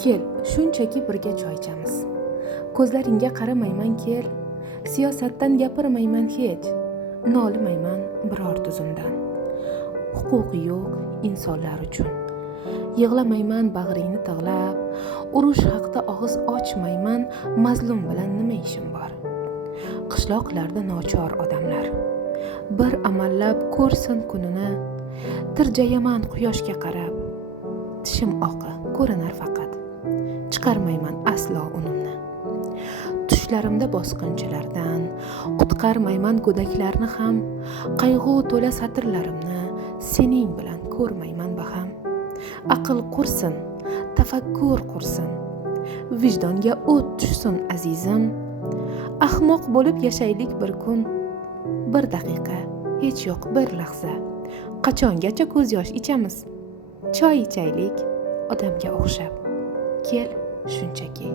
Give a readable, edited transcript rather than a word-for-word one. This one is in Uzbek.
Kel, shunchaki birga choy ichamiz. Ko'zlaringga qaramayman kel, siyosatdan gapirmayman hech, nolimayman biror tuzumdan. Huquqi yo'q insonlar uchun. Yig'lamayman bag'ringni tig'lab, urush haqida og'iz ochmayman, mazlum bilan nima ishim bor? Qishloqlarda nochor odamlar bir amallab ko'rsin kunini, tirjayaman quyoshga qarab, tishim oqi ko'rinar faqat, chiqarmayman aslo unimni. Tushlarimda bosqinchilardan qutqarmayman go'daklarni ham, qayg'u to'la satrlarimni sening bilan ko'rmayman baham. Aql qursin, tafakkur qursin, vijdonga o't tushsin azizim. Ahmoq bo'lib yashaylik bir kun, bir daqiqa, hech yo'q bir lahza. Qachongacha ko'z yosh ichamiz? Choy ichaylik odamga o'xshab. Kel shunchaki.